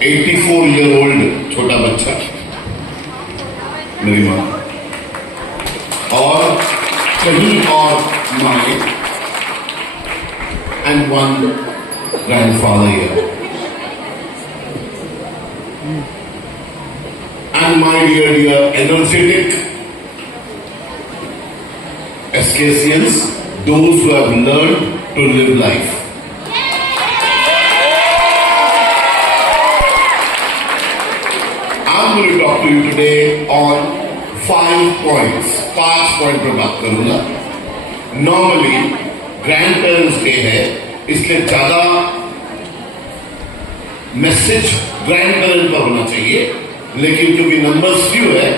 84-year-old छोटा बच्चा, मेरी माँ, और कहीं और माए, and one grandfather here. And my dear energetic SKCians, those who have learned to live life. I'm going to talk to you today on 5 points. 5 point पर बात करूंगा. नॉर्मली ग्रैंड पेरेंट्स डे है, इसलिए ज्यादा मैसेज ग्रैंड पेरेंट पर होना चाहिए, लेकिन क्योंकि नंबर्स फ्यू है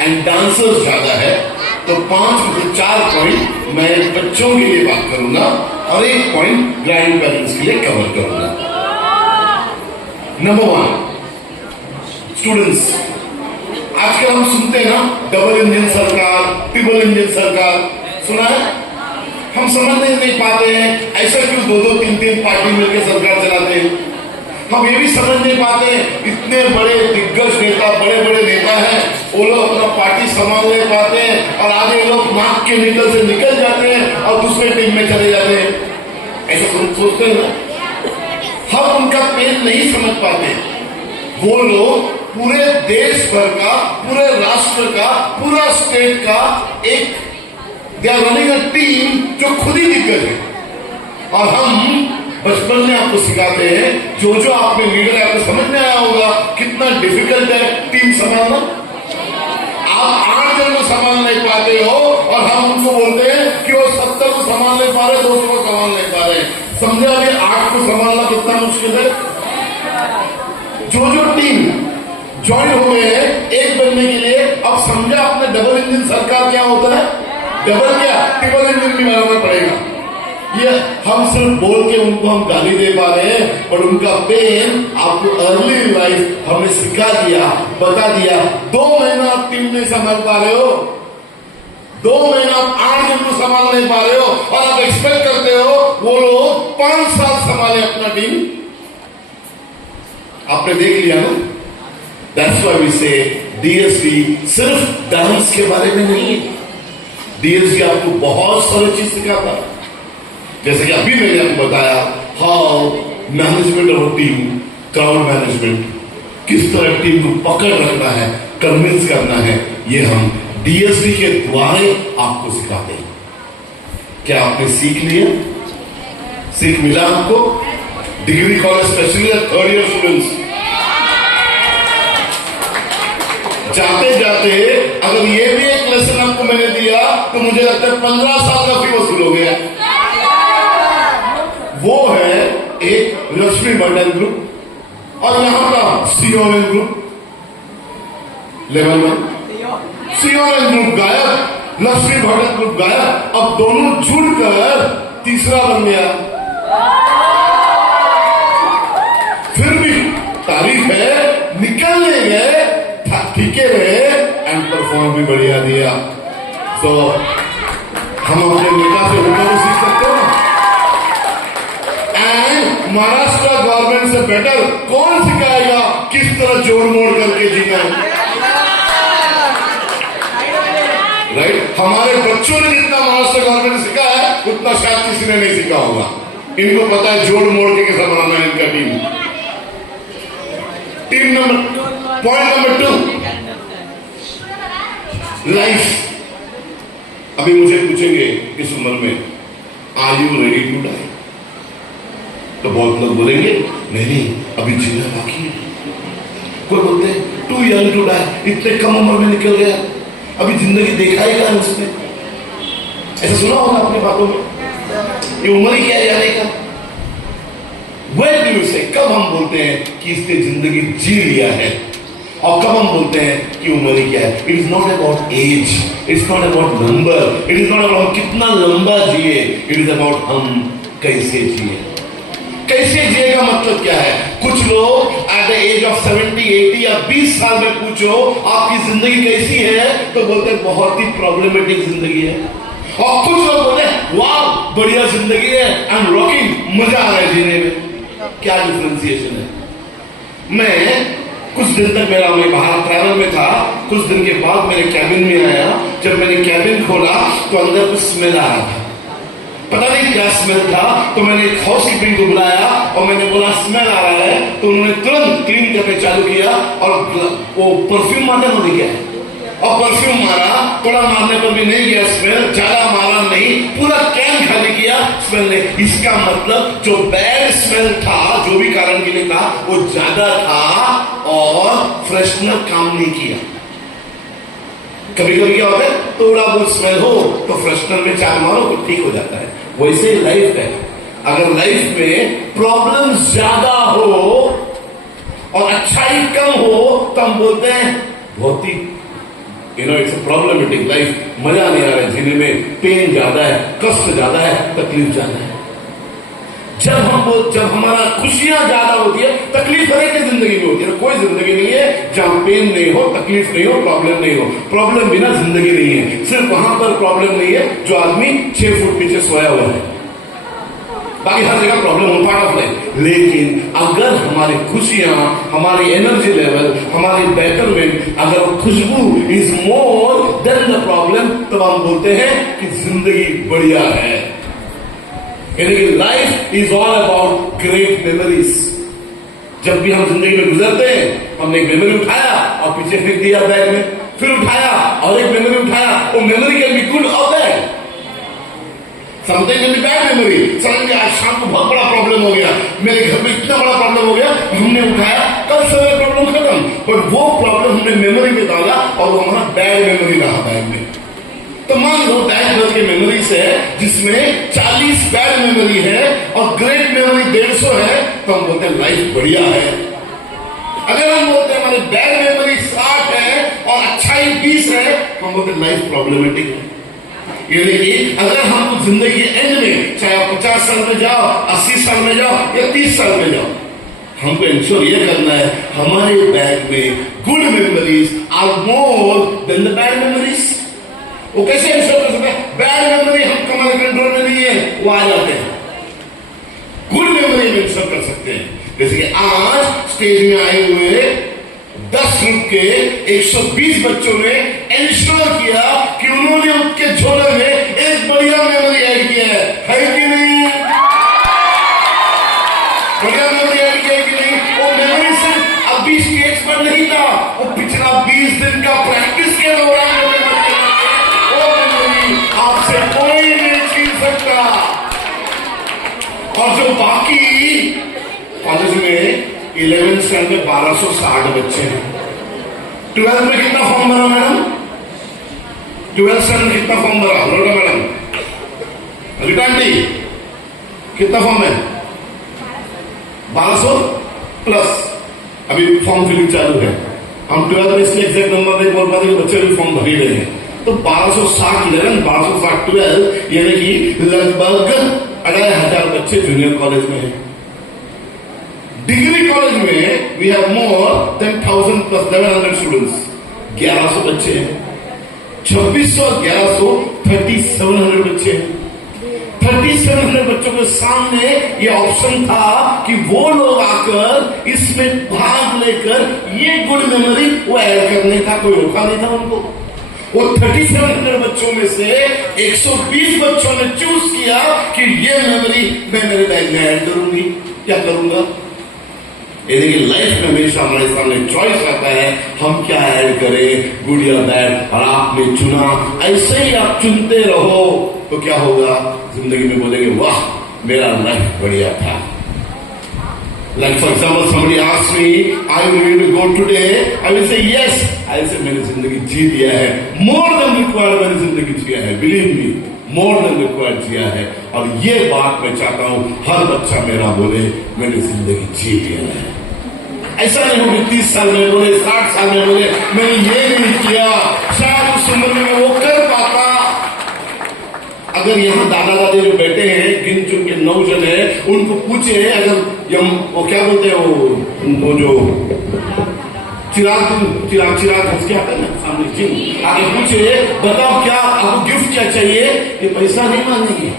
एंड डांसर्स ज्यादा है, तो 5 में से 4 पॉइंट मैं बच्चों के लिए बात करूंगा और 1 पॉइंट ग्रैंड पेरेंट्स के लिए कवर करूंगा. Number 1, students. आजकल हम सुनते हैं ना, डबल इंजन सरकार, ट्रिपल इंजन सरकार, सुना है? हम समझ नहीं पाते हैं ऐसा क्यों 2-2, 3-3 पार्टी मिलकर सरकार चलाते हैं. हम ये भी समझ नहीं पाते हैं, इतने बड़े दिग्गज नेता, बड़े बड़े नेता हैं, वो लोग अपना पार्टी संभाल नहीं पाते हैं और आगे लोग नाक के निकल से निकल जाते हैं और दूसरे टीम में चले जाते हैं. ऐसा सोचते हैं ना. हम उनका पेन नहीं समझ पाते. वो लोग पूरे देश भर का, पूरे राष्ट्र का, पूरा स्टेट का एक they are running a team जो खुद ही दिग्गज है. और हम बचपन में आपको सिखाते हैं, जो आपने लीडर है, आपको समझ में आया होगा कितना डिफिकल्ट है टीम संभालना. आप 8 जन को संभाल नहीं पाते हो और हम उनको बोलते हैं कि वो 70 को संभाल नहीं पा रहे, 200 को संभाल नहीं पा रहे. समझा अभी 8 को संभालना कितना मुश्किल है. जो टीम ज्वाइन हो गए हैं एक बनने के लिए, अब समझा आपने डबल इंजन सरकार क्या होता है. डबल क्या, ट्रिपल इंजन भी बनाना पड़ेगा. ये हम सिर्फ बोल के उनको हम गाली दे पा रहे हैं, पर उनका पेन आपको अर्ली लाइफ हमने सिखा दिया, बता दिया. 2 महीना आप टीम नहीं संभाल पा रहे हो, 2 महीना आप 8 जन को संभाल नहीं पा रहे हो और आप एक्सपेक्ट करते हो वो लोग 5 साल संभाले अपना टीम. आपने देख लिया ना. That's why we say DSD सिर्फ डांस के बारे में नहीं है. DSD आपको बहुत सारी चीज सिखाता है. जैसे कि अभी मैंने आपको बताया, how management of team, crowd management, किस तरह टीम को पकड़ रखना है, कन्विंस करना है, ये हम DSD के द्वारा आपको सिखाते हैं. क्या आपने सीख लिया? सीख मिला आपको? Degree college specially 3rd year students, जाते जाते अगर ये भी एक लेसन आपको मैंने दिया तो मुझे लगता है 15 साल का फी वसूल हो गया. वो है एक लक्ष्मी मंडल ग्रुप और यहां का सीओएन ग्रुप. लेवल 1 सीओएन ग्रुप गायब, लक्ष्मी भंडल ग्रुप गायब. अब दोनों जुड़कर तीसरा बन गया. फिर भी तारीफ है, निकलने गए, ठीके रहे एंड परफॉर्म भी बढ़िया दिया. तो हम अपने नेता से उनको सीख सकते हैं. एंड महाराष्ट्र गवर्नमेंट से बेटर कौन सिखाएगा किस तरह जोड़ मोड़ करके जीना है. राइट. हमारे बच्चों ने जितना महाराष्ट्र गवर्नमेंट ने सिखा है उतना शायद किसी ने नहीं सीखा होगा. इनको पता है जोड़ मोड़ के कैसा बनाना है इनका टीम. Point number 2, life. अभी मुझे पूछेंगे इस उम्र में, are you ready to die? तो बहुत लोग बोलेंगे नहीं, अभी जीना बाकी है. कोई बोलते हैं टू यंग टू डाई, इतने कम उम्र में निकल गया, अभी जिंदगी देखा ही क्या उसने. ऐसा सुना होगा अपनी बातों में, ये उम्र ही क्या है जाने का. When do you say, कब हम बोलते हैं कि इसने जिंदगी जी लिया है और कब हम बोलते हैं कि उम्र ही क्या है. It is not about age, it is not about number, it is not about कितना लंबा जिए, इट इज अबाउट हम कैसे जिए. कैसे जिए का मतलब क्या है. कुछ लोग एट द एज ऑफ 70, 80 या 20 साल में पूछो आपकी जिंदगी कैसी है तो बोलते हैं बहुत ही प्रॉब्लमेटिक जिंदगी है. और कुछ लोग बोलते हैं वाह बढ़िया जिंदगी है, आई एम रॉकिंग, मजा आ रहा है जीने में. क्या डिफरेंशिएशन है. मैं कुछ दिन तक मेरा मैं बाहर ट्रैवल में था। कुछ दिन के बाद मेरे कैबिन में आया। जब मैंने कैबिन खोला तो अंदर कुछ स्मेल आ रहा था, पता नहीं क्या स्मेल था। तो मैंने एक हाउस कीपिंग को बुलाया और मैंने बोला स्मेल आ रहा है। तो उन्होंने तुरंत क्लीन करने चालू किया और वो परफ्यूम मारने को गया और परफ्यूम मारा। थोड़ा मारने पर भी नहीं गया स्मेल, ज्यादा मारा नहीं, पूरा कैन खाली किया स्मेल ने। इसका मतलब जो बैड स्मेल था, जो भी कारण के लिए था, वो ज्यादा था और फ्रेशनर काम नहीं किया। कभी कभी क्या होता है, थोड़ा बहुत स्मेल हो तो फ्रेशनर में चार मारो तो ठीक हो जाता है। वैसे लाइफ है, अगर लाइफ में प्रॉब्लम ज्यादा हो और अच्छाई कम हो तो हम बोलते हैं बहुत ही इट्स अ प्रॉब्लमेटिक लाइफ, मजा नहीं आ रहा है जीने में, पेन ज्यादा है, कष्ट ज्यादा है, तकलीफ ज्यादा है। जब हमारा खुशियां ज्यादा होती है, तकलीफ हर एक की जिंदगी में होती है। कोई जिंदगी नहीं है जहां पेन नहीं हो, तकलीफ नहीं हो, प्रॉब्लम नहीं हो। प्रॉब्लम बिना जिंदगी नहीं है। सिर्फ वहां पर प्रॉब्लम नहीं है जो आदमी 6 फुट नीचे सोया हुआ है, बाकी हर जगह प्रॉब्लम हो, पार्ट ऑफ लाइफ। लेकिन अगर हमारी खुशियां, हमारी एनर्जी लेवल, हमारी बेटरमेंट, अगर खुशबू is more than the problem, तब हम बोलते हैं कि जिंदगी बढ़िया है। यानी कि life is all about great memories. जब भी हम जिंदगी में गुजरते हैं, हमने एक मेमोरी उठाया और पीछे फेंक दिया बैग में, फिर उठाया और एक मेमोरी उठाया। वो मेमोरी कैन बी गुड और bad, something can be bad memory. समझ आज शाम को बहुत बड़ा प्रॉब्लम हो गया, मेरे घर में इतना बड़ा प्रॉब्लम हो गया, हमने उठाया, कल सवेरे प्रॉब्लम खत्म। पर वो प्रॉब्लम हमने मेमोरी में डाला और वो हमारा बैड मेमोरी रहा बैग में। तो मान लो 10 के मेमोरीज है जिसमें 40 बैड मेमोरी है और ग्रेट मेमोरी 150 है, तो हम बोलते हैं लाइफ बढ़िया है। अगर हम बोलते हैं हमारी बैड मेमोरी 60 है और अच्छाई 20 है, तो हम बोलते हैं लाइफ प्रॉब्लमेटिक है। यानी कि अगर हम जिंदगी के एंड में, चाहे आप 50 साल में जाओ, 80 साल में जाओ या 30 साल में जाओ, हमको इंश्योर ये करना है हमारे बैग में good memories are more than the bad memories. वो कैसे इंश्योर कर सकते हैं? बैड मेमोरी हम हमारे कंट्रोल में नहीं है, वो आ जाते हैं। गुड मेमोरी में इंश्योर कर सकते हैं। जैसे कि आज स्टेज में आए हुए 10 ग्रुप के 120 बच्चों ने इंश्योर किया कि उन्होंने उनके झोले में एक बढ़िया मेमोरी ऐड किया है कि नहीं? बढ़िया मेमोरी ऐड किया है कि नहीं? वो मेमोरी सिर्फ अभी स्टेज पर नहीं था, वो पिछला 20 दिन का प्रैक्टिस के दौरान आपसे कोई नहीं छीन सकता। और जो बाकी कॉलेज में 11th स्टैंडर्ड में 1260 बच्चे हैं। 12th में कितना फॉर्म भरा मैडम? 12th स्टैंडर्ड कितना फॉर्म भरा? बोलो मैडम, रिटायर्डी कितना फॉर्म है? 1200 प्लस। अभी फॉर्म फिलिंग चालू है। हम 12th में इसलिए एग्जैक्ट नंबर नहीं बोल पाते, बच्चे भी फॉर्म भर ही रहे हैं। तो 1260 12 यानी कि लगभग 2500 बच्चे जूनियर कॉलेज में हैं। डिग्री कॉलेज में we have more than 1000 plus 1100 students. 1100 बच्चे हैं, 2600 1100 3700 बच्चे हैं। 3700 बच्चों के सामने ये ऑप्शन था कि वो लोग आकर इसमें भाग लेकर ये गुड मेमोरी वो ऐड करने का कोई रोका नहीं था उनको। वो 3700 बच्चों में से 120 बच्चों ने चूज किया कि ये मेमोरी मैं मेरे बैग में ऐड करूंगी। क्या करूंगा? यानी कि लाइफ में हमेशा हमारे सामने चॉइस रहता है, हम क्या ऐड करें, गुड या बैड, और आपने चुना। ऐसे ही आप चुनते रहो तो क्या होगा, जिंदगी में बोलेंगे वाह मेरा लाइफ बढ़िया था। Like for example, somebody asks me, "Are you ready to go today?" I will say yes. I will say मैंने जिंदगी जी दिया है, more than required मैंने जिंदगी जिया है, believe me, more than required जिया है। और ये बात मैं चाहता हूँ हर बच्चा मेरा बोले मैंने जिंदगी जी लिया है। ऐसा नहीं हो कि 30 साल में बोले, 60 साल में बोले मैंने ये नहीं किया, शायद उस उम्र में वो कर पाता। अगर यहाँ दादा दादी जो बैठे हैं, गिन चुन के 9 जन है, उनको पूछे, अगर वो क्या बोलते हैं, वो जो चिराग क्या आता है ना सामने जिन, आगे पूछे बताओ क्या आपको गिफ्ट क्या चाहिए, ये पैसा नहीं मांगेंगे,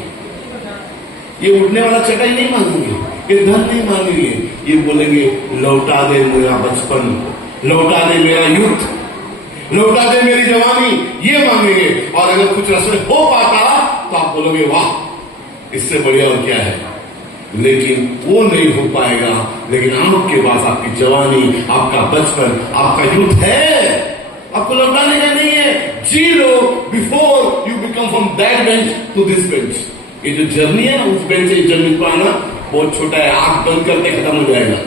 ये उड़ने वाला चटाई नहीं मांगेंगे, ये धन नहीं मांगेंगे, ये बोलेंगे लौटा दे मेरा बचपन, लौटा दे मेरा यूथ, लौटा दे मेरी जवानी, ये मांगेंगे। और अगर कुछ रसोई हो पाता तो आप बोलोगे वाह इससे बढ़िया और क्या है, लेकिन वो नहीं हो पाएगा। लेकिन आपके पास आपकी जवानी, आपका बचपन, आपका यूथ है, आपको लौटाने का नहीं है। जी लो before you become from that bench to this bench. ये जो जर्नी है ना, उस बेंच से जर्नी को आना बहुत छोटा है, आंख बंद करके खत्म हो जाएगा।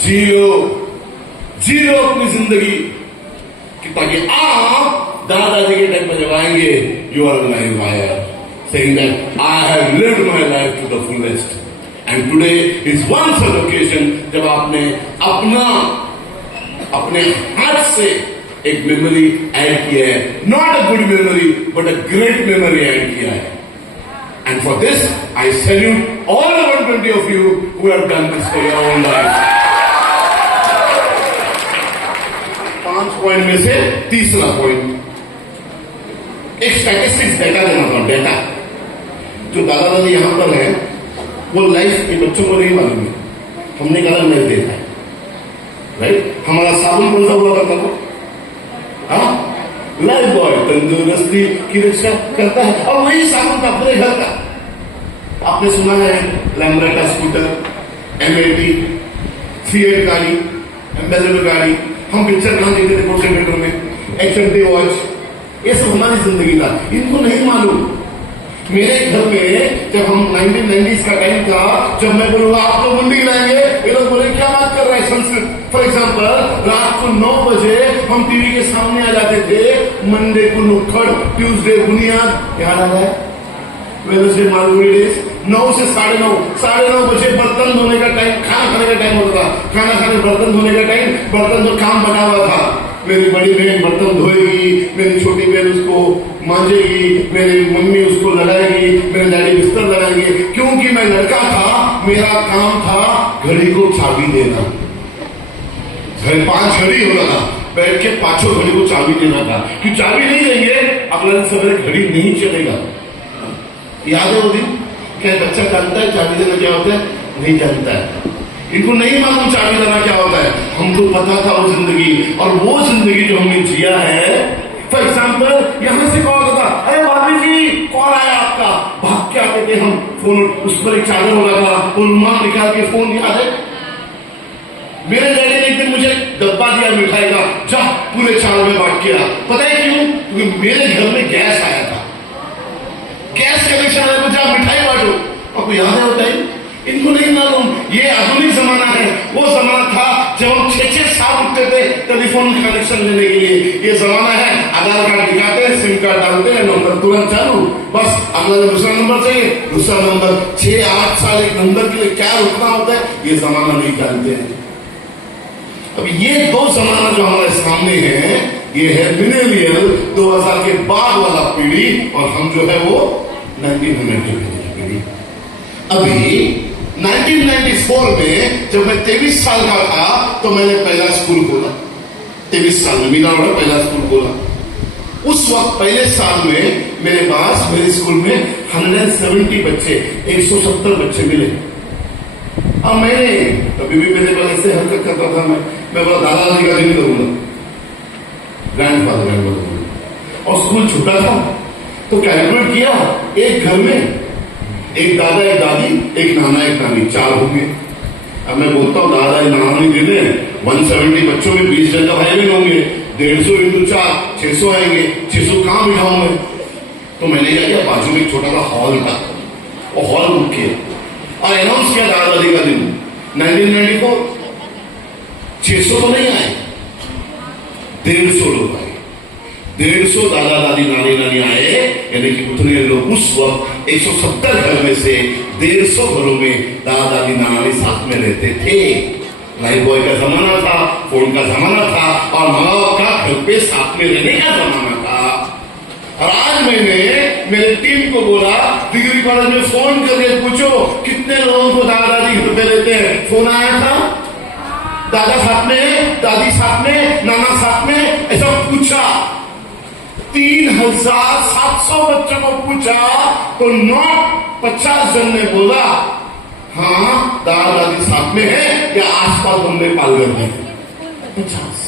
जी लो अपनी जिंदगी ताकि आप दादाजी के टाइम में जब आएंगे, you are live wire saying that I have lived my life to the fullest, and today is one such occasion जब आपने अपने हाथ से एक मेमोरी ऐड किया है, not a good memory but a great memory add किया है। And for this I salute all the 120 of you who have done this for your own life. 5 point में से तीसरा पॉइंट, एक स्टैटिस्टिक्स डेटा देना था। डेटा जो दादा दादी यहां पर है वो लाइफ के बच्चों को नहीं मालूम है, हमने एक अलग लाइफ देखा है, राइट। हमारा साबुन कौन सा हुआ करता था? लाइफ बॉय तंदुरुस्ती की रक्षा करता है, और वही साबुन का पूरे घर का। आपने सुना है लैम्ब्रेटा स्कूटर, M80, फिएट गाड़ी, एम्बेसडर गाड़ी, हम पिक्चर कहां देखते थे कोटे थिएटर में, HMT वॉच, ये सब हमारी जिंदगी था। इनको नहीं मालूम। मेरे घर में जब हम 1990s का टाइम था, जब मैं बोलूंगा आप लोग मुंडी लाएंगे, ये लोग बोले क्या बात कर रहा है संस्कृत। फॉर एग्जाम्पल रात को 9 बजे हम टीवी के सामने आ जाते थे। मंडे को नुक्कड़, ट्यूसडे बुनियाद, याद आ रहा है, वेडनेसडे मालगुड़ी डेज। 9 से 9:30 बजे बर्तन धोने का टाइम, खाना खाने का टाइम होता था। खाना खाने बर्तन धोने का टाइम, बर्तन जो काम बना हुआ था, मेरी बड़ी बहन बर्तन धोएगी, मेरी छोटी बहन उसको मांजेगी, मेरी मम्मी उसको लगाएगी, मेरे डैडी बिस्तर लगाएंगे। क्योंकि मैं लड़का था, मेरा काम था घड़ी को चाबी देना। घर 5 घड़ी होता था, बैठ के 5 घड़ी को चाबी देना था। कि चाबी नहीं देंगे अगला दिन सवेरे घड़ी नहीं चलेगा। याद है वो दिन? क्या बच्चा जानता है चाबी देना क्या होता है? नहीं जानता है। इनको नहीं मालूम चाबी देना क्या होता है। हमको पता था वो जिंदगी, और वो जिंदगी जो हमने जिया है। फॉर एग्जाम्पल यहां से कॉल होता था, अरे भाभी जी कॉल आया आपका, भाग के आते थे हम। फोन उस पर एक चादर होगा था, रुमाल निकाल के फोन, याद है? मेरे डैडी ने एक दिन मुझे डब्बा दिया मिठाई का, जा पूरे 4 में बांट के आ। पता है क्यों? क्योंकि मेरे घर में गैस आया था, गैस कनेक्शन आया तो जा मिठाई बांटो। आपको याद है वो टाइम? इनको नहीं मालूम ये आधुनिक जमाना है। वो जमाना था जब हम 6-6 साल उठते थे टेलीफोन कनेक्शन लेने के लिए। ये जमाना है आधार कार्ड दिखाते हैं, सिम कार्ड डालते हैं, नंबर तुरंत चालू, बस अगला दूसरा नंबर चाहिए, दूसरा नंबर। 6-8 साल एक नंबर के लिए क्या रुकना होता है, ये जमाना नहीं जानते हैं। अब ये 2 जमाना जो हमारे सामने है, ये है मिलेनियल 2000 के बाद वाला पीढ़ी, और हम जो है वो 1900 की पीढ़ी। अभी 1994 में जब मैं 23 साल का था तो मैंने पहला स्कूल खोला। 23 साल में मीनावाड़ा पहला स्कूल खोला। उस वक्त पहले साल में मेरे पास मेरे स्कूल में 170 बच्चे, 170 बच्चे मिले। अब मैंने कभी भी मेरे पास ऐसे हरकत करता था, मैं बोला दादाजी का दिन करूंगा, ग्रैंडफादर, और स्कूल छूटा था तो कैलकुलेट किया, एक घर में एक दादा, एक दादी, एक नाना, एक नानी, 4 होंगे। अब मैं बोलता हूँ दादा नानी देने 170 बच्चों में 20 जन का भाई बहन होंगे, 150 × 4 600 आएंगे। 600 कहां बिठाऊं मैं? तो मैंने क्या किया, बाजू में एक छोटा सा हॉल था, और हॉल बुक किया और अनाउंस किया दादाजी का दिन 1994। 600 तो नहीं आए, 150 लोग आए। 150 दादा दादी नानी नानी आए, यानी कि उतने लोग उस वक्त 170 घर में से 150 घरों में दादा दादी नानी साथ में रहते थे। लाइफ बॉय का जमाना था, फोन का जमाना था, और माँ बाप का घर पे साथ में रहने का जमाना था। और आज मैंने मेरे टीम को बोला, डिग्री कॉलेज में फोन करके पूछो कितने लोगों को दादा दादी घर पे रहते हैं। फोन आया था, दादा साथ में, दादी साथ में, नाना साथ में, ऐसा पूछा। 3700 बच्चों को पूछा तो 50 जन ने बोला हाँ, दादा दादी साथ में है या आसपास बंदे पालगर में? 50।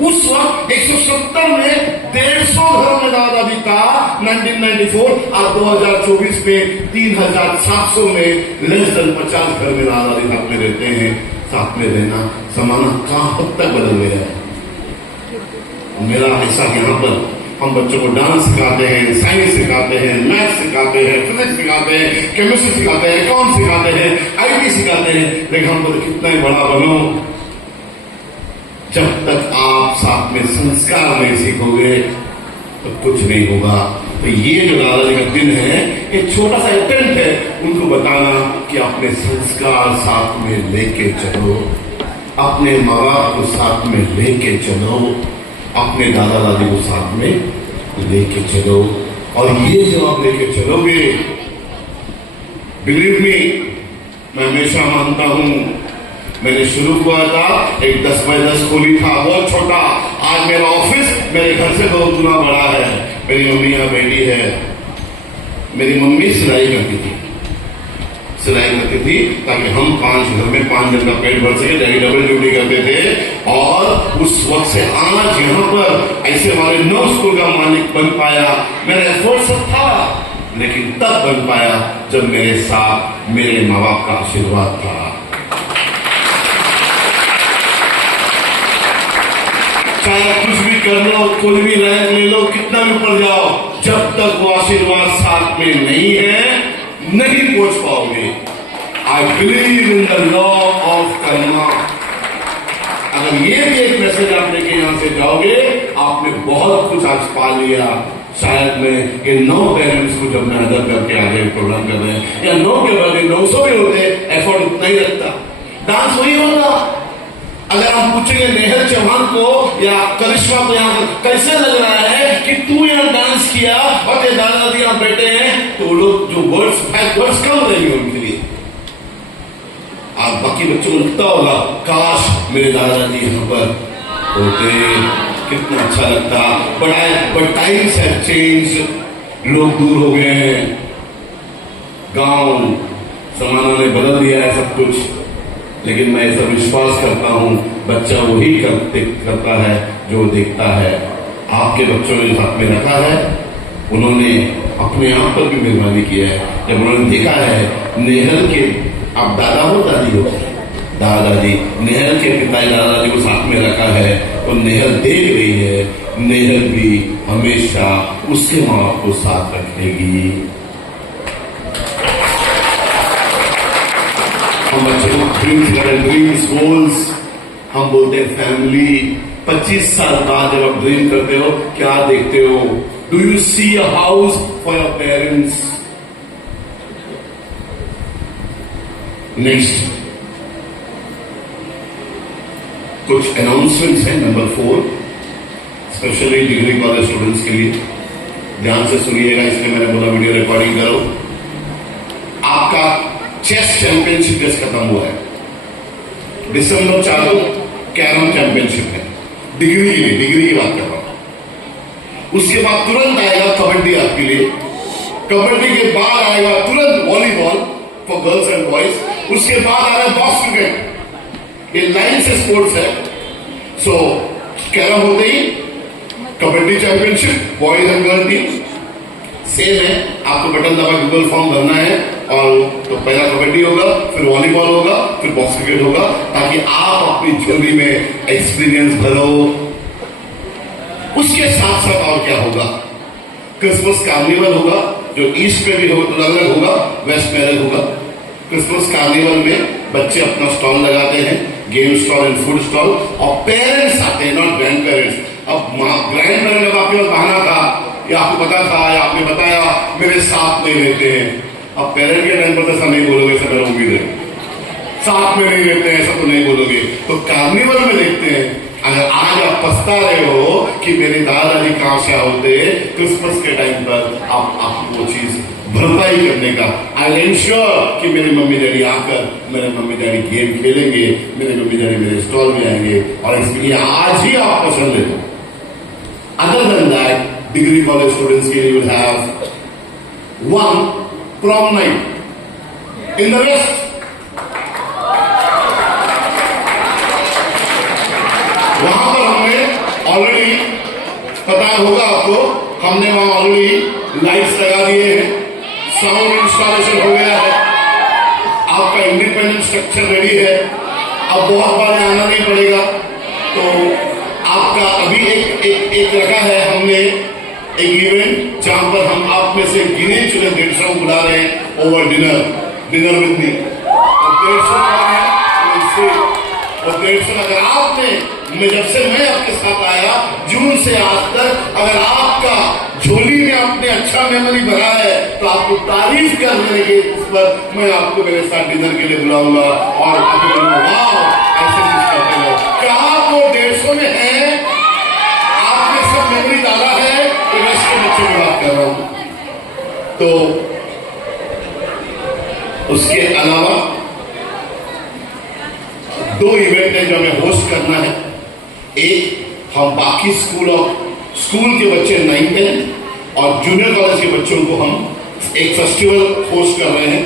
उस वक्त 170 में 150 घरों में दादा दादी था 1994, और 2024 में 3700 में लेस देन 50 घर में दादा दादी साथ में रहते हैं। साथ में रहना समाना कहां हद तक बदल गया है। मेरा ऐसा यहाँ पर हम बच्चों को डांस सिखाते हैं, साइंस सिखाते हैं, मैथ सिखाते हैं, फिजिक्स सिखाते हैं, केमिस्ट्री सिखाते हैं, अकाउंट सिखाते हैं, आईटी सिखाते हैं, लेकिन हम बोलते कितना ही बड़ा बनो, जब तक आप साथ में संस्कार नहीं सीखोगे तो कुछ नहीं होगा। तो ये जो दादाजी का दिन है, एक छोटा सा अटेम्प्ट है उनको बताना कि अपने संस्कार साथ में लेके चलो, अपने माँ बाप को साथ में लेके चलो, अपने दादा दादी को साथ में लेके चलो। और ये जो आप लेके चलोगे, बिलीव मी, मैं हमेशा मानता हूं, मैंने शुरू हुआ था एक 10 बाय 10 खोली था, बहुत छोटा। आज मेरा ऑफिस मेरे घर से 2 गुना बड़ा है। मेरी मम्मी यहाँ बैठी है। मेरी मम्मी सिलाई करती थी ताकि हम 5 घर में 5 जन का पेट भर सके। डैडी डबल ड्यूटी करते थे, और उस वक्त से आज यहाँ पर ऐसे हमारे 9 स्कूल का मालिक बन पाया। मेरा एफर्ट सब था, लेकिन तब बन पाया जब मेरे साथ मेरे माँ बाप का आशीर्वाद था। चाहे कुछ भी कर लो, कोई भी रैंक ले लो, कितना भी पढ़ जाओ, जब तक वो आशीर्वाद साथ में नहीं है नहीं पहुंच पाओगे। I believe in the law of Karma. अगर ये भी एक मैसेज आप लेके यहां से जाओगे, आपने बहुत कुछ आज पा लिया। शायद मैं ये 9 पेरेंट्स को जब मैं अदर करके आगे प्रोग्राम कर रहे हैं, या 9 के बदले 900 भी होते, एफर्ट उतना ही लगता, डांस वही होता। अगर आप पूछेंगे नेहल चौहान को या करिश्मा को यहाँ कैसे लग रहा है कि तू यहाँ डांस किया और ये दादा दादी यहाँ बैठे हैं, तो वो लोग जो वर्ड्स कम रहेंगे उनके लिए। आप बाकी बच्चों को लगता होगा काश मेरे दादा दादी यहाँ पर होते, कितना अच्छा लगता। बट टाइम्स हैव चेंज, लोग दूर हो गए हैं, गांव समानों ने बदल दिया है सब कुछ। लेकिन मैं ऐसा विश्वास करता हूं, बच्चा वही करता है जो देखता है। आपके बच्चों ने जो हाथ में रखा है, उन्होंने अपने आप पर भी मेहरबानी की है। जब उन्होंने देखा है नेहल के, आप दादा हो दादी हो, दादा दादी, नेहल के पिता दादा दादी को साथ में रखा है, तो नेहल देख रही है, नेहल भी हमेशा उसके माँ बाप को साथ रखेगी। हम बच्चों को ड्रीम्स गोल्स हम बोलते हैं फैमिली। 25 साल बाद जब आप ड्रीम करते हो, क्या देखते हो? Do you see a house for your parents? Next कुछ अनाउंसमेंट्स हैं। Number 4, specially degree college students के लिए ध्यान से सुनिएगा, इसलिए मैंने बोला वीडियो रिकॉर्डिंग करो। आपका चेस चैंपियनशिप जस्ट खत्म हुआ है, दिसंबर चालू कैरम चैंपियनशिप है, डिग्री की बात कर रहा हूं। उसके बाद तुरंत आएगा कबड्डी आपके लिए, कबड्डी के बाद आएगा तुरंत volleyball for girls and boys, उसके बाद आ रहा है बॉक्स क्रिकेट। ये लाइन से स्पोर्ट्स है। सो कैरम होते ही kabaddi championship, boys and girl team same है। आपको बटन दबा गूगल फॉर्म भरना है, और तो पहला कबड्डी होगा, फिर वॉलीबॉल होगा, फिर बॉक्स क्रिकेट होगा, ताकि आप अपनी जिंदगी में एक्सपीरियंस भरो। उसके साथ साथ और क्या होगा? क्रिसमस कार्निवल होगा, जो ईस्ट में भी होगा, अलग होगा, वेस्ट में अलग होगा। क्रिसमस कार्निवल में बच्चे अपना स्टॉल लगाते हैं, game stall and food stall, और पेरेंट्स आते हैं, नॉट ग्रैंड पेरेंट्स। अब ग्रैंड पेरेंट्स आपके पास बहाना था, या आपको पता था, या आपने बताया मेरे साथ नहीं रहते हैं। अब पेरेंट के टाइम पर ऐसा नहीं बोलोगे, ऐसा मेरा उम्मीद है, साथ में नहीं रहते हैं ऐसा तो नहीं बोलोगे। तो कार्निवल में देखते हैं, अगर आज आप पछता रहे हो कि मेरे दादाजी कहां से होते, क्रिसमस के टाइम पर आप वो चीज भरपाई करने का, आई एंश्योर कि मेरे मम्मी डैडी आकर मेरे मम्मी डैडी गेम खेलेंगे, मेरे मम्मी डैडी मेरे स्टॉल में आएंगे, और इसलिए आज ही आप पसंद है। Other than that, degree college students के लिए will have 1 prom night in the west, पता होगा आपको, हमने वहां ऑलरेडी लाइट्स लगा दिए हैं, साउंड इंस्टॉलेशन हो गया है, आपका इंडिपेंडेंट स्ट्रक्चर रेडी है, अब बहुत बार आना नहीं पड़ेगा। तो आपका अभी एक रखा है हमने एक इवेंट जहां पर हम आप में से गिने चुने 150 बुला रहे हैं ओवर डिनर विद मी। और 150 अगर आपने जब से मैं आपके साथ आया जून से आज तक, अगर आपका झोली में आपने अच्छा मेमोरी भरा है तो आपको तारीफ करने के उस पर मैं आपको मेरे साथ डिनर के लिए बुलाऊंगा और आपको ऐसे करते रहो। क्या आप वो 150 में है? आपने सब मेमोरी डाला है तो मैं इसके बच्चों की बात कर रहा हूं। तो उसके अलावा 2 इवेंट है जो हमें होस्ट करना है। एक हम बाकी स्कूल के बच्चे 9th 10th और जूनियर कॉलेज के बच्चों को हम एक फेस्टिवल होस्ट कर रहे हैं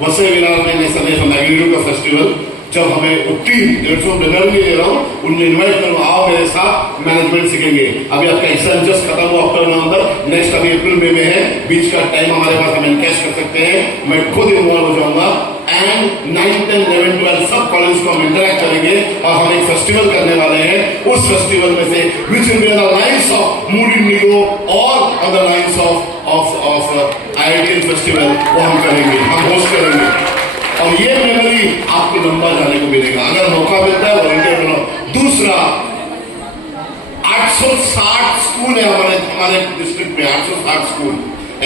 वसई विरार में नेशनल मैग्नीट्यूड का फेस्टिवल। जब हमें 150 डिनर नहीं दे रहा हूं, उन्हें इन्वाइट करूं, आओ मेरे साथ मैनेजमेंट सीखेंगे। अभी आपका एग्जाम जस्ट खत्म हुआ अक्टूबर नवंबर, नेक्स्ट अभी अप्रैल मई में है, बीच का टाइम हमारे पास, हम एनकैश कर सकते हैं। मैं खुद इन्वॉल्व हो जाऊंगा and 9th 10th 11th 12th सब कॉलेज को हम इंटरेक्ट करेंगे और हम एक फेस्टिवल करने वाले हैं। उस फेस्टिवल में से which will be on the lines of mood indigo और on the lines of IIT festival, वो हम करेंगे, हम होस्ट करेंगे और ये मेमोरी आपको लंबा जाने को मिलेगा अगर मौका मिलता है वॉलंटियर बनाओ। दूसरा 860 स्कूल है हमारे डिस्ट्रिक्ट में, 860 school.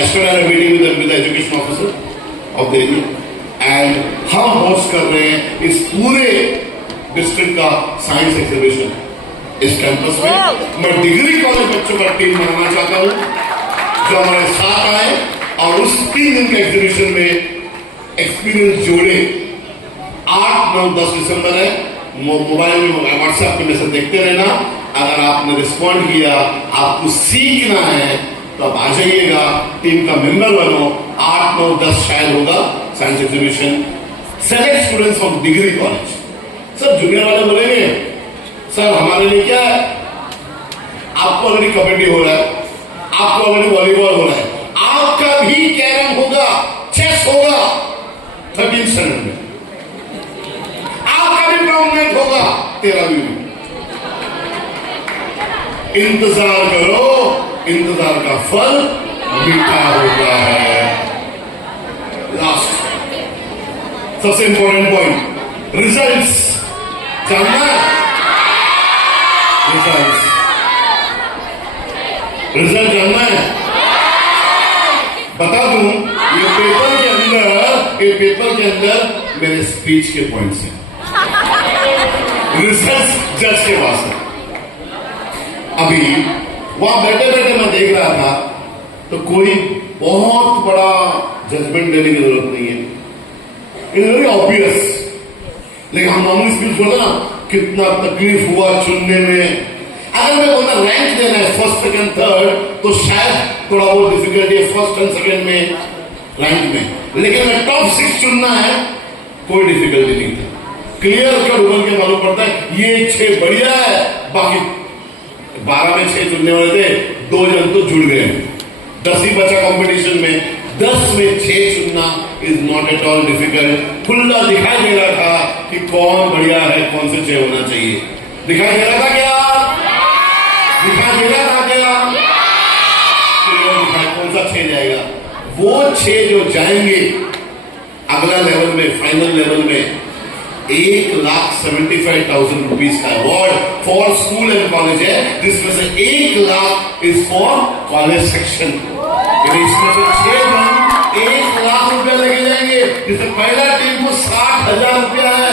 Yesterday meeting with the education officer of Delhi and हम होस्ट कर रहे हैं इस पूरे डिस्ट्रिक्ट का साइंस एग्जीबिशन इस कैंपस में। मैं डिग्री कॉलेज बच्चों का टीम बनाना चाहता हूं जो हमारे साथ आए और उस 3 दिन के एग्जीबिशन में एक्सपीरियंस जोड़े। 8, 9, 10 दिसंबर है, मोबाइल में व्हाट्सएप पे मैसेज देखते रहना। अगर आपने रिस्पॉन्ड किया, आपको सीखना है तो आप आ जाइएगा, टीम का मेंबर बनो। 8, 9, 10 शायद होगा science exhibition. Select students from degree college. Sir junior वाले बोलेंगे सर हमारे लिए क्या है? आपको ऑलरेडी कबड्डी हो रहा है, आपको ऑलरेडी वॉलीबॉल हो रहा है, आपका भी कैरम होगा, चेस होगा 13th स्टैंडर्ड में, आपका भी प्रोमिनेंट होगा 13वीं में। इंतजार करो, इंतजार का फल मीठा होता है। लास्ट सबसे इंपॉर्टेंट पॉइंट, रिजल्ट्स जानना है? रिजल्ट जानना है? बता दूं, ये पेपर के अंदर मेरे स्पीच के पॉइंट्स हैं, रिजल्ट जज के पास है। अभी वहां बैठे बैठे मैं देख रहा था तो कोई बहुत बड़ा जजमेंट देने की जरूरत नहीं है, इट्स वेरी ऑब्वियस। लेकिन हम नॉर्मल स्पीच बोलते ना, कितना तकलीफ हुआ चुनने में। अगर मैं बोलता रैंक देना है 1st, 2nd, 3rd तो शायद थोड़ा बहुत डिफिकल्टी है 1st and 2nd में रैंक में, लेकिन मैं टॉप 6 चुनना है कोई डिफिकल्टी नहीं था। क्लियर कर उबल के मालूम पड़ता है ये 6 बढ़िया है, बाकी 12 में 6 चुनने वाले थे, 2 जन तो जुड़ गए। 10 ही बचा कंपटीशन में, 10 में 6 चुनना is not at all difficult. खुला दिखाई दे रहा था कि कौन बढ़िया है, कौन से 6 होना चाहिए। दिखाई दे रहा था क्या? दिखाई दे रहा था क्या? कौन सा 6 जाएगा? वो 6 जो जाएंगे अगला लेवल में, फाइनल लेवल में 1,75,000 रुपीज का award for school and college है, जिसमें से 1 lakh is for college section. इसमें से 6 जन 1 लाख रुपया लेके जाएंगे, जिससे पहला टीम को 60,000 रुपया है,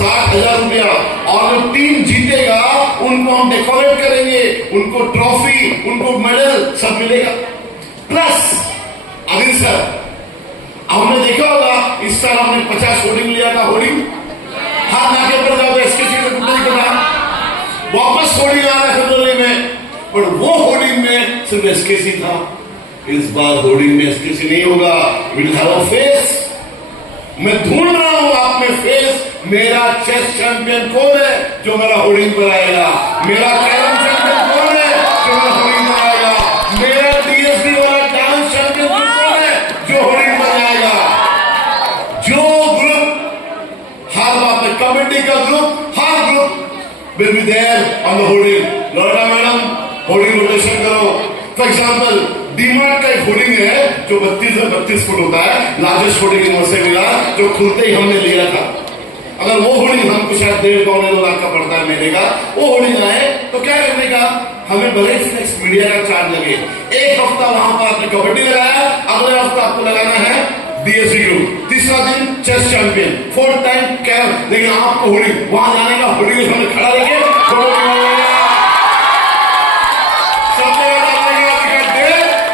60,000 रुपया। और जो टीम जीतेगा उनको हम डेकोरेट करेंगे, उनको ट्रॉफी, उनको मेडल सब मिलेगा। प्लस अनिल सर, हमने देखा होगा इस साल हमने 50 होर्डिंग लिया था, होर्डिंग हाथ नाके पर जाओ एसकेसी का कुछ नहीं करना, वापस होर्डिंग आ रहा है फरवरी में, पर वो होर्डिंग में सिर्फ एसकेसी था। इस बार होर्डिंग में एसकेसी नहीं होगा, विल हैव अ फेस। मैं ढूंढ रहा हूं आप में फेस। मेरा चेस चैंपियन कौन है जो मेरा होर्डिंग पर आएगा? मेरा कैरम चैंपियन कौन है जो मेरा कबड्डी का group, her group will be there on the hoarding. Noida madam hoarding rotation करो. फॉर एग्जाम्पल डीमार्ट का एक होर्डिंग है जो 32 फुट होता है, लार्जेस्ट होर्डिंग इन से मिला, जो खुलते ही हमने लिया था. अगर वो होर्डिंग हमको शायद 1.5-2 लाख का पड़ता है महीने का, वो होर्डिंग आए तो क्या करने का, हमें भले नेक्स्ट मीडिया का चार्ज लगे. एक हफ्ता वहां पर आपने कबड्डी लगाया, अगले हफ्ता आपको लगाना है डीएससी ग्रुप, तीसरा दिन chess champion, 4th time carrom. लेकिन आपको होर्डिंग वहां जाने का, होर्डिंग के सामने खड़ा रहिए,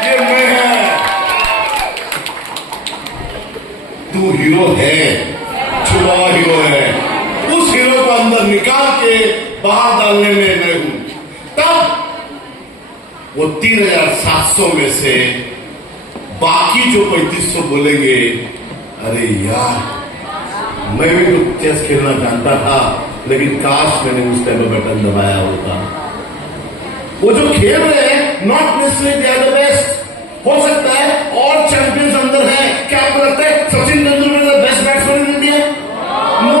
ये मैं है, तू हीरो है, छुपा हीरो है. उस हीरो को अंदर निकाल के बाहर डालने में मैं हूं. तब वो 3700 में से बाकी जो 3500 बोलेंगे, अरे यार मैं भी तो चेस खेलना जानता था, लेकिन काश मैंने उस टाइम में बटन दबाया होता. वो जो खेल रहे हैं not necessary they are the best. हो सकता है और चैंपियंस अंदर है. क्या आपको लगता है Sachin Tendulkar best batsman in India? No,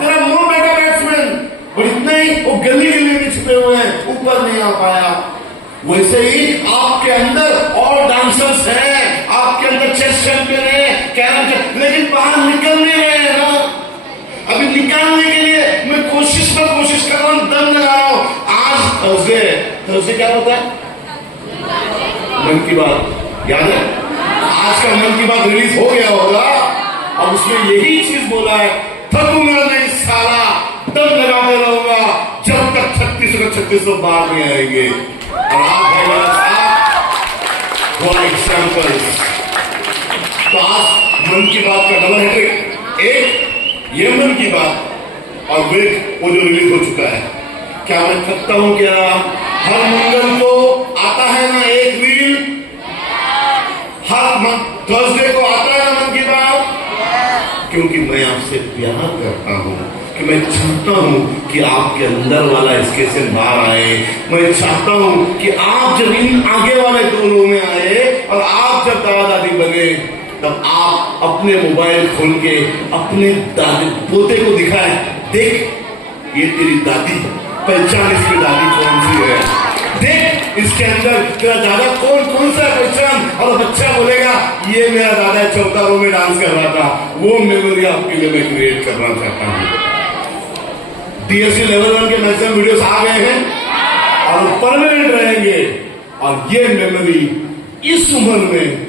there are more better batsman. और इतना ही वो गली गली में छिपे हुए हैं, ऊपर नहीं आ पाया. वैसे ही आपके अंदर और डांसर्स हैं, आपके अंदर चेस चैंपियन है, कैरम, लेकिन बाहर निकल नहीं रहे हैं ना. अभी निकालने के लिए मैं कोशिश कर रहा हूं, दम लगा रहा हूं. आज थर्सडे क्या होता है? मन की बात याद है? आज का मन की बात रिलीज हो गया होगा और उसमें यही चीज बोला है, थकूंगा नहीं साला, दम लगाते रहूंगा जब तक 3600 बाहर नहीं आएंगे. और आप है मेरा साथ, वो एग्जाम्पल. तो आज मन की बात का डबल हैट्रिक, एक ये मन की बात और वो जो रिलीज हो चुका है. क्या मैं थकता हूं क्या? हर मंगल को आता है ना एक रील, हर थर्सडे को आता है ना मन की बात, क्योंकि मैं आपसे प्यार करता हूं, कि मैं चाहता हूं कि आपके अंदर वाला इसके से बाहर आए. मैं चाहता हूं कि आप जब इन आगे वाले दोनों में आए और आप जब दादा दादी बने, तब आप अपने मोबाइल खोल के अपने दादी पोते को दिखाएं, देख ये तेरी दादी, पहचान इसकी दादी कौन सी है, देख इसके अंदर तेरा दादा कौन सा पहचान. और बच्चा बोलेगा ये मेरा दादा चौथा रो में डांस कर रहा था. वो मेमोरी आपके लिए मैं क्रिएट करना चाहता हूं. डीएससी लेवल 1 के मैक्सिमम वीडियोस आ गए हैं और परमानेंट रहेंगे, और ये मेमोरी इस उम्र में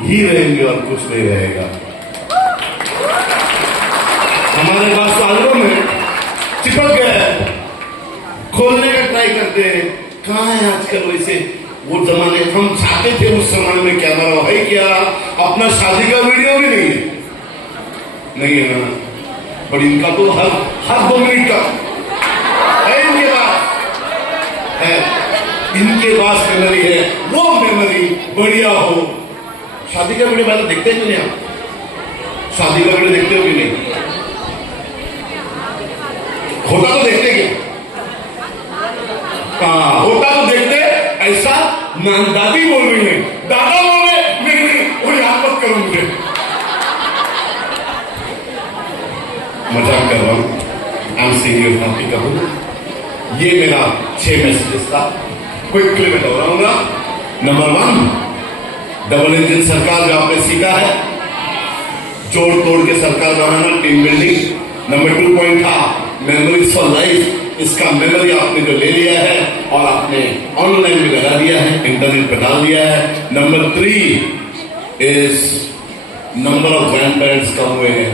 ही रहेंगे और कुछ नहीं रहेगा. हमारे पास तो एल्बम है, चिपक गए, खोलने का ट्राई करते हैं, कहां है आजकल. वैसे वो जमाने हम चाहते थे उस जमाने में कैमरा है क्या, अपना शादी का वीडियो भी नहीं है ना. पर इनका तो हर 2 मिनट का है, इनके पास मेमोरी है. वो मेमोरी बढ़िया हो. शादी का वीडियो पहले देखते हैं कि नहीं? आप शादी का वीडियो देखते हो कि नहीं? होता तो देखते क्या? हाँ, होता तो देखते. ऐसा दादी बोल रही है, दादा बोल रहे, नहीं वो याद मत करो मुझे, मजाक कर रहा हूं. आई एम सीरियस नॉट करूं. ये मेरा 6 मैसेजेस था, क्विकली मैं दोहराऊंगा. नंबर 1, डबल इंजन सरकार जो आपने सीखा है, जोड़ तोड़ के सरकार बनाना, टीम बिल्डिंग. नंबर 2 पॉइंट था मेमोरीज फॉर लाइफ. इसका मेमोरी आपने जो ले लिया है और आपने ऑनलाइन में लगा दिया है, इंटरनेट पे डाल दिया है. Number 3 is number of grand parents कम हुए हैं.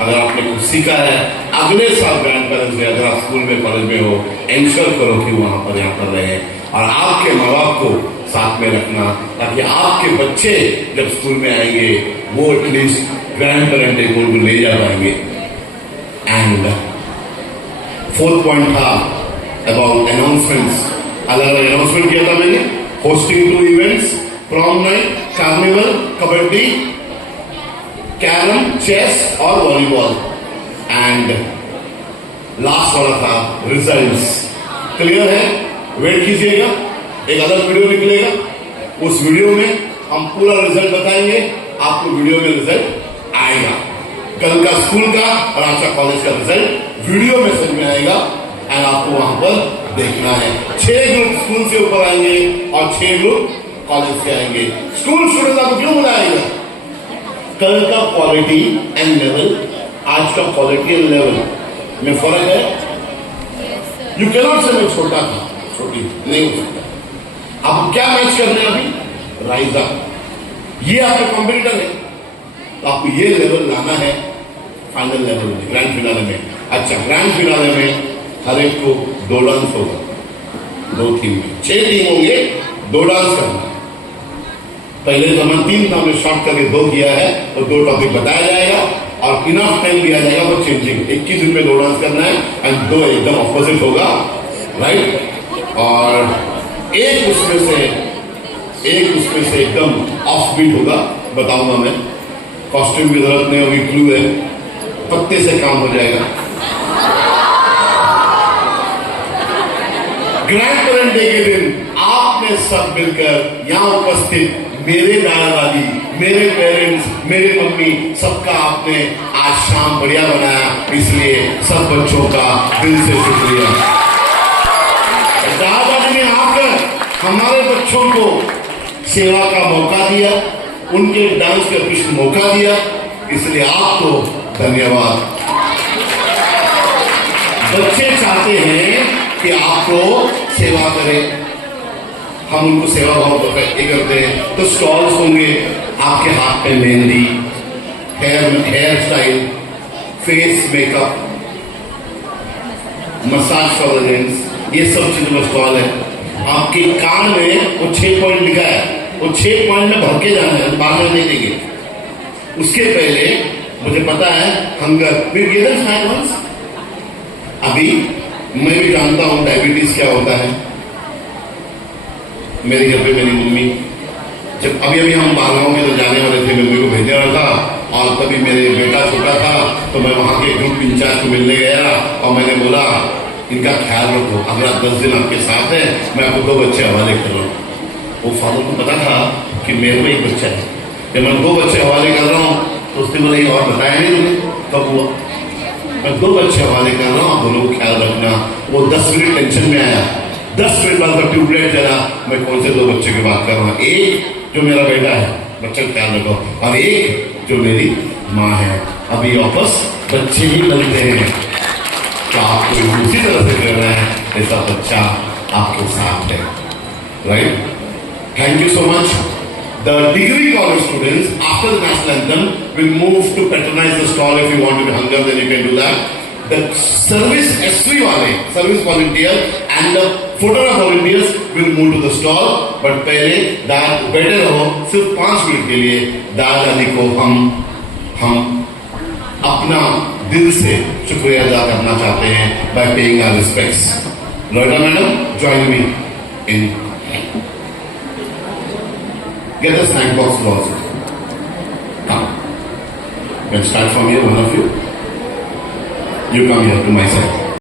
अगर आपने कुछ सीखा है, अगले साल ग्रैंड पेरेंट्स में, अगर आप स्कूल में कॉलेज में हो, इंश्योर करो कि वहां पर यहाँ पर रहे, और आपके माँ बाप को साथ में रखना, ताकि आपके बच्चे जब स्कूल में आएंगे वो एटलीस्ट ग्रैंड पेरेंट डे को ले जा पाएंगे. एंड 4th पॉइंट था अबाउट अनाउंसमेंट्स. अलग अलग अनाउंसमेंट किया था मैंने. Hosting 2 events, prom night, carnival, kabaddi, carrom, chess और वॉलीबॉल. एंड लास्ट वाला था रिजल्ट्स. क्लियर है? वेट कीजिएगा, एक अलग वीडियो निकलेगा. उस वीडियो में हम पूरा रिजल्ट बताएंगे, आपको वीडियो में रिजल्ट आएगा. कल का स्कूल का और आज का कॉलेज का रिजल्ट वीडियो में समझ में आएगा एंड आपको वहां पर देखना है। 6 ग्रुप स्कूल से ऊपर आएंगे और 6 ग्रुप कॉलेज से आएंगे। स्कूल स्टूडेंट आपको क्यों बुलाएगा? कल का क्वालिटी एंड लेवल, आज का क्वालिटी एंड लेवल में फर्क है। यू कैनॉट से मैं छोटा था, छोटी नहीं हो सकता। आप क्या मैच करना है अभी? राइज अप, ये आपके कॉम्पिटिटर है, तो आपको ये लेवल लाना है फाइनल लेवल में, ग्रैंड फिनाले में। अच्छा, ग्रैंड फिनाले में हर एक को 2 डांस होगा, 2 टीम में 6 टीम होंगे, 2 डांस करना। पहले तो हमने 3 था, हमने शॉर्ट करके 2 किया है, तो 2 टॉपिक बताया जाएगा और इनफ टाइम दिया जाएगा फॉर चेंजिंग। 21 दिन में 2 डांस करना है एंड 2 एकदम ऑपोजिट होगा, राइट। और एक उसमें से एकदम ऑफ बीट होगा, बताऊंगा मैं। कॉस्ट्यूम की जरूरत नहीं होगी, क्लू है, पत्ते से काम हो जाएगा। ग्रैंड पेरेंट डे के दिन आपने सब मिलकर यहां उपस्थित मेरे दादा दादी, मेरे पेरेंट्स, मेरे मम्मी, सबका आपने आज शाम बढ़िया बनाया, इसलिए सब बच्चों का दिल से शुक्रिया। दादा दादी ने आकर हमारे बच्चों को सेवा का मौका दिया, उनके डांस का कुछ मौका दिया, इसलिए आपको धन्यवाद। बच्चे चाहते हैं कि आपको सेवा करें, हम उनको सेवा भाव करते हैं। तो स्टॉल्स होंगे, आपके हाथ पे mehndi, hair style, face makeup, massage for the gents, ये सब चीजों का स्टॉल है। आपके कान में वो 6 पॉइंट लिखा है, वो 6 पॉइंट में भर के जाना है, बाद में नहीं देंगे। उसके पहले मुझे पता है हंगर अभी मैं भी जानता हूं डायबिटीज क्या होता है। मेरे घर पे मेरी मम्मी, जब अभी हम बालगांव में तो जाने वाले थे, मम्मी को भेजने वाला था, और तभी मेरे बेटा छोटा था, तो मैं वहां के ग्रुप इंचार्ज को मिलने गया और मैंने बोला इनका ख्याल रखो, अगला 10 दिन आपके साथ है, मैं आपको 2 बच्चे हवाले कर रहा हूँ। वो फादर को पता था कि मेरे को एक बच्चा है, जब मैं 2 बच्चे हवाले कर रहा हूँ तो उसने बोला ये और बताया नहीं तुम्हें, कब हुआ? मैं 2 बच्चे हवाले कर रहा हूँ, दोनों को ख्याल रखना। वो 10 मिनट टेंशन में आया, 10 मिनट बाद ट्यूबलाइट जला, मैं कौन से 2 बच्चे की बात कर रहा हूँ? एक जो मेरा बेटा है, बच्चे का ख्याल रखो, और एक जो मेरी माँ है। अभी वापस बच्चे ही बनते हैं, तो आपको उसी तरह से करना है ऐसा बच्चा आपके साथ है, right. Thank you so much. The degree college students after the national anthem will move to patronize the stall. If you want to be hunger, then you can do that. The service SV wale, service volunteer and the photograph volunteers will move to the stall. But पहले बैठे रहो सिर्फ 5 minute के लिए। दादा दादी को हम अपना दिल से शुक्रिया अदा करना चाहते हैं by paying our respects. Loida madam, join me in. Get the snack box also. Come. Let's start from here, one of you. You come here to my side.